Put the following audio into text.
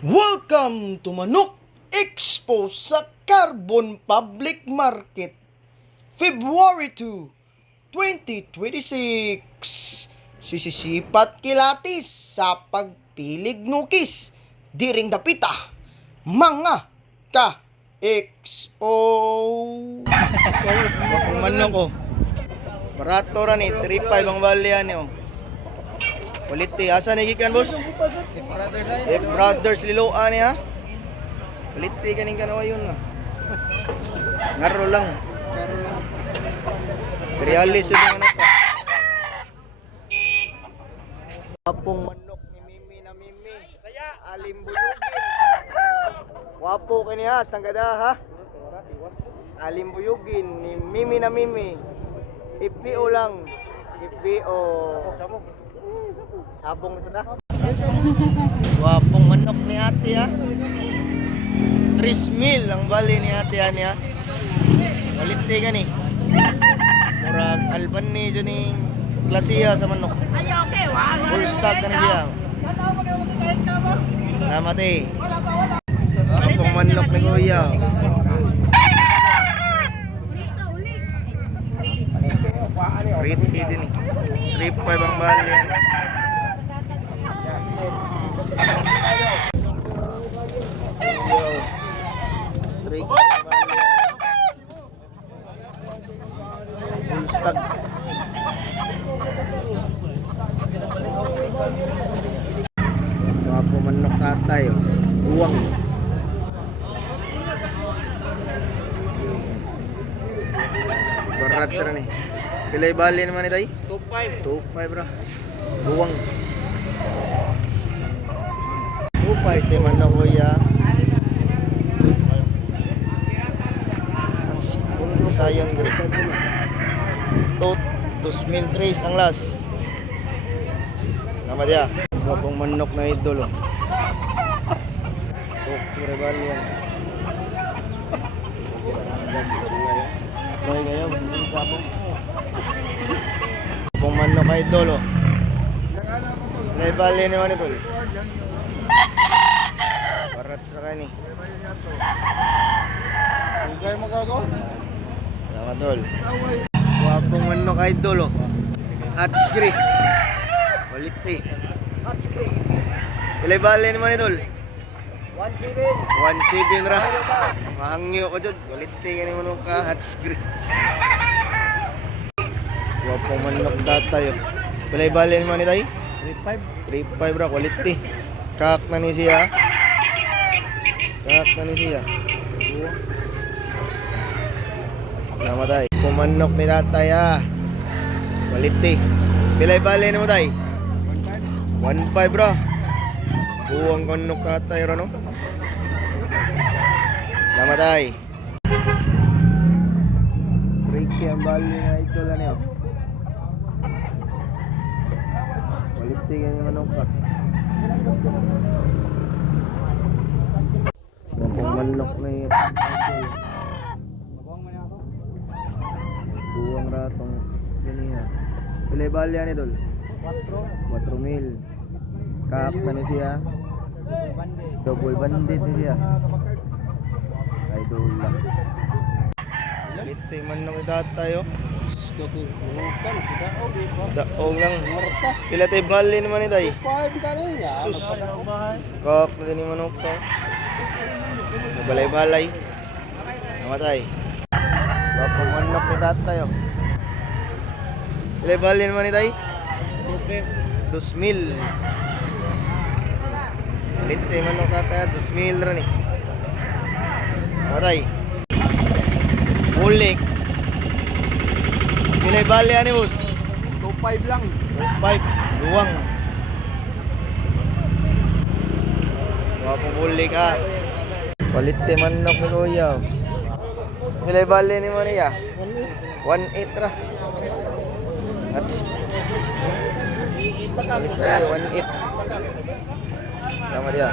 Welcome to Manok Expo sa Carbon Public Market, February 2, 2026. Sisisipat kilatis sa pagpilig nukis, diring dapita, mga ka-expo. Bakong manok ko. Barato ra ni, 3.5 ang balian niyo. Quality, asa nagikan boss? If Brothers Liloan niya. Quality kaning kanawa yun na. Ngaro lang. Realis yun yung anak ko. Wapong manok ni Mimi na Mimi. Alimbuyugin. Wapo kaniya, sanggada ha? Alimbuyugin ni Mimi na Mimi. FBO lang. FBO. Sabong na sada. Wapong manok ni ate ha. 3,000 ang bali ni ate niya. Quality gani. Murag alban ni juning klasiya sa manok. Full stock na siya. Namate. Wapong manok ni kuya. Rate din eh. 3.5 ang bali yan. Full stock. Wapo manok tatay oh. Buwang. Berat sana nih. Pilih bali naman ito ay? 2.5. 2.5 bro. Buwang. 2.5 teman na kuya. Sayang gitu. 2,003 ang last. Nama dia. Wapong manok na idol oh. Okay, bali yan. Boy kayo, sabong. Wapong manok na idol oh. Naibali naman ito. Parats na ka ni. Huwag magagawa. Sama tol. Wapong manok idol oh. Hatchkri. Quality. Hatchkri. Ilay bali naman idol. 1.7 ra. Mahangyo ko dyan. Quality ka naman ka. Hatchkri. Wapong manok tatay oh. Ilay bali naman itay. 3.5 ra. Quality. Kak na ni siya. Kak na ni siya. Namatay. Pumanok ni tatay ha. Quality. Pilay bali mo tay? 1.5 bro. Buwang kanok tatay ro no. Namatay. Ricky ang bali na ito lang niyo. Quality ganyan manok ka. Pumanok na yun. Buwang ratong ganyan. Pilay bali yan idol? 4,000. Kak na ni siya. Double bandit ni siya. Idol lang. Ito yung manok itatay oh. Daog lang. Pila tayo bali naman itay? Sus. Kak na din yung manok to. Balay-balay. Namatay. Wapong manok ni tatay oh. Pilay bali naman itay? 2,000. Lite manok tatay 2,000 rin eh. Namatay. Bulik. Pilay bali ani boss? 2.5 lang. 2.5. Luwang. Wapong bulik ha. Quality manok ni kuya. Pilay bali ni mo niya? 1.8 ra. That's quality 1.8. Tama dia.